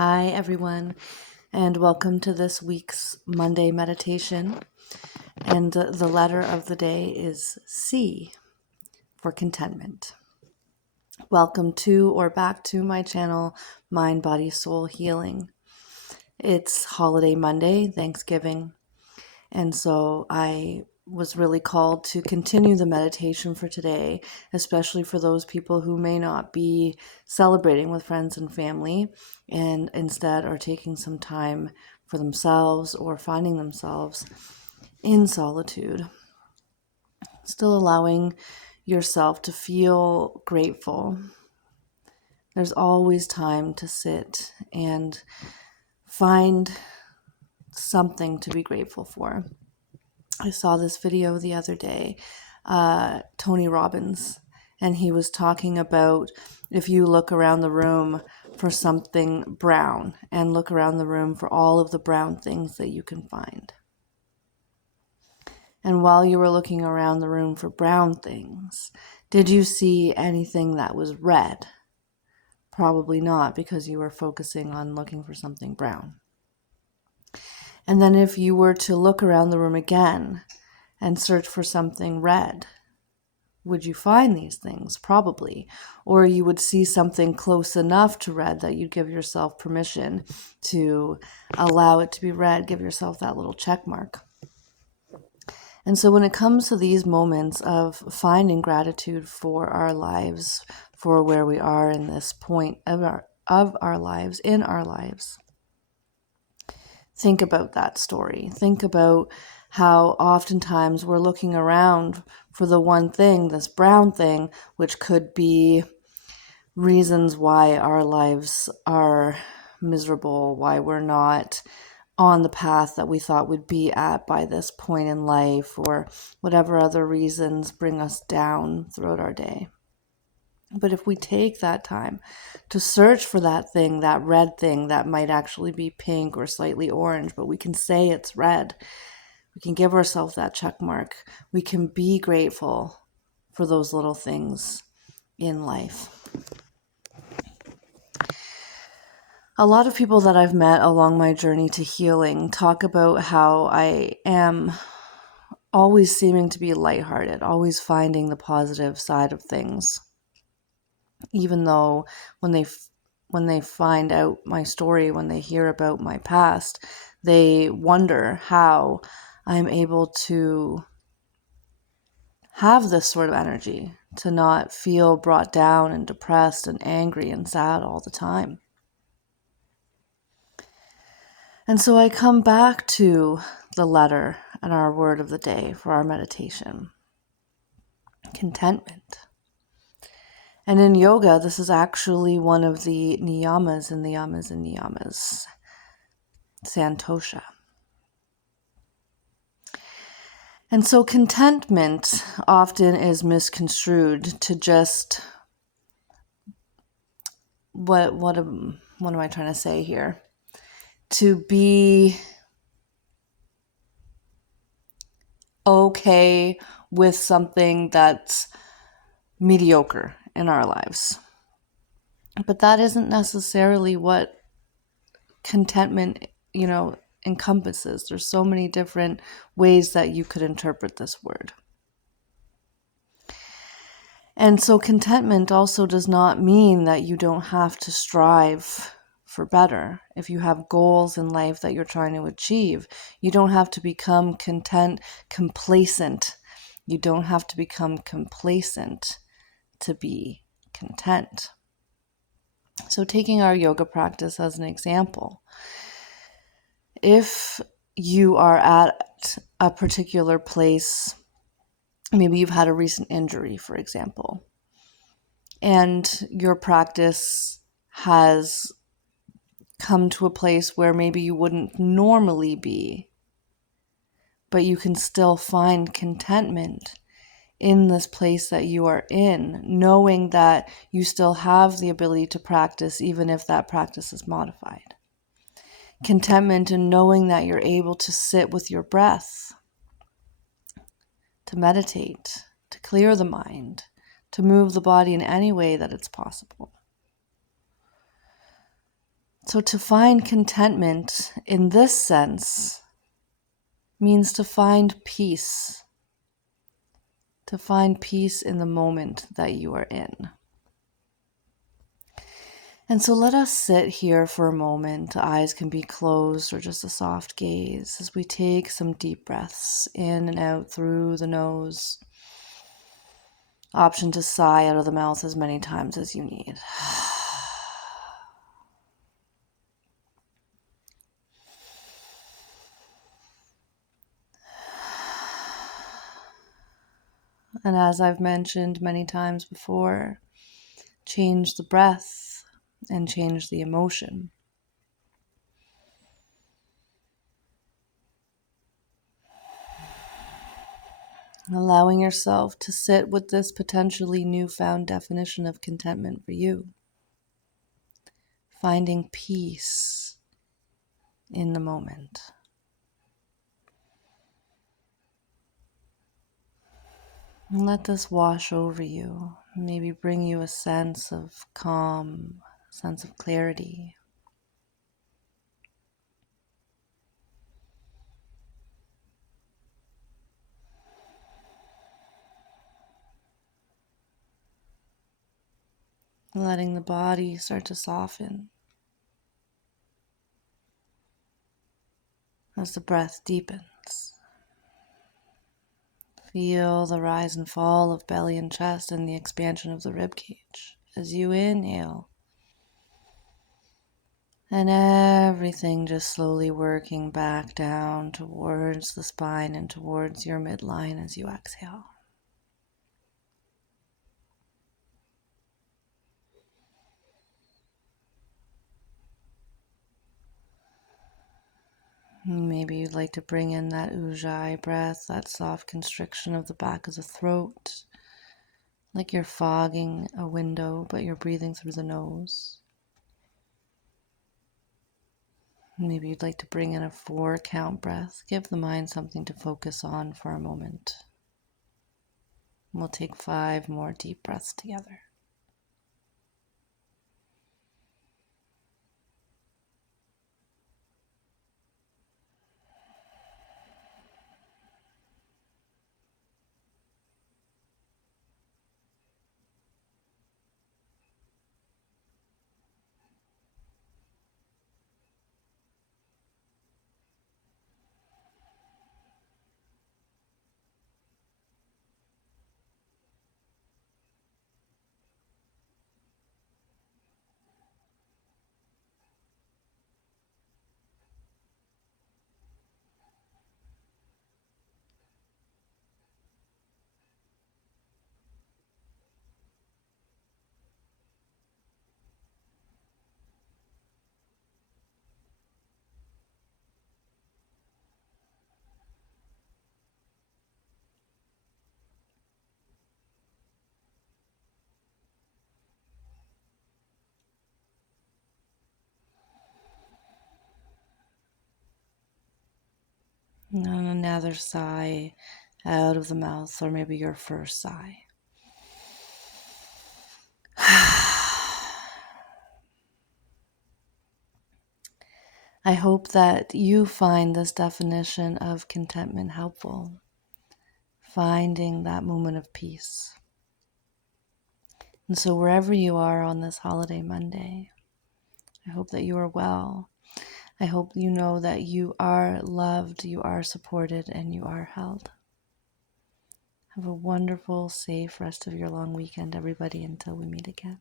Hi, everyone, and welcome to this week's Monday meditation. And the letter of the day is C for contentment. Welcome to or back to my channel, Mind, Body, Soul Healing. It's Holiday Monday, Thanksgiving, and so I was really called to continue the meditation for today, especially for those people who may not be celebrating with friends and family and instead are taking some time for themselves or finding themselves in solitude. Still allowing yourself to feel grateful. There's always time to sit and find something to be grateful for. I saw this video the other day, Tony Robbins, and he was talking about if you look around the room for something brown and look around the room for all of the brown things that you can find. And while you were looking around the room for brown things, did you see anything that was red? Probably not, because you were focusing on looking for something brown. And then if you were to look around the room again and search for something red, would you find these things? Probably. Or you would see something close enough to red that you'd give yourself permission to allow it to be red, give yourself that little check mark. And so when it comes to these moments of finding gratitude for our lives, for where we are in this point of our lives, in our lives, think about that story. Think about how oftentimes we're looking around for the one thing, this brown thing, which could be reasons why our lives are miserable, why we're not on the path that we thought we'd be at by this point in life, or whatever other reasons bring us down throughout our day. But if we take that time to search for that thing, that red thing that might actually be pink or slightly orange, but we can say it's red, we can give ourselves that check mark. We can be grateful for those little things in life. A lot of people that I've met along my journey to healing talk about how I am always seeming to be lighthearted, always finding the positive side of things. Even though when they find out my story, when they hear about my past, they wonder how I'm able to have this sort of energy, to not feel brought down and depressed and angry and sad all the time. And so I come back to the letter and our word of the day for our meditation: contentment. And in yoga, this is actually one of the niyamas and niyamas, santosha. And so contentment often is misconstrued to just, what am I trying to say here? To be okay with something that's mediocre in our lives. But that isn't necessarily what contentment, encompasses. There's so many different ways that you could interpret this word. And so contentment also does not mean that you don't have to strive for better. If you have goals in life that you're trying to achieve, you don't have to become complacent. You don't have to become complacent to be content. So taking our yoga practice as an example, if you are at a particular place, maybe you've had a recent injury, for example, and your practice has come to a place where maybe you wouldn't normally be, but you can still find contentment in this place that you are in, knowing that you still have the ability to practice even if that practice is modified. Contentment in knowing that you're able to sit with your breath, to meditate, to clear the mind, to move the body in any way that it's possible. So to find contentment in this sense means to find peace in the moment that you are in. And so let us sit here for a moment. Eyes can be closed or just a soft gaze as we take some deep breaths in and out through the nose. Option to sigh out of the mouth as many times as you need. And as I've mentioned many times before, change the breath and change the emotion. Allowing yourself to sit with this potentially newfound definition of contentment for you. Finding peace in the moment. And let this wash over you, maybe bring you a sense of calm, a sense of clarity. Letting the body start to soften as the breath deepens. Feel the rise and fall of belly and chest and the expansion of the rib cage as you inhale. And everything just slowly working back down towards the spine and towards your midline as you exhale. Maybe you'd like to bring in that ujjayi breath, that soft constriction of the back of the throat, like you're fogging a window, but you're breathing through the nose. Maybe you'd like to bring in a 4-count breath. Give the mind something to focus on for a moment. We'll take 5 more deep breaths together. And another sigh out of the mouth, or maybe your first sigh. I hope that you find this definition of contentment helpful, finding that moment of peace. And so wherever you are on this holiday Monday, I hope that you are well. I hope you know that you are loved, you are supported, and you are held. Have a wonderful, safe rest of your long weekend, everybody, until we meet again.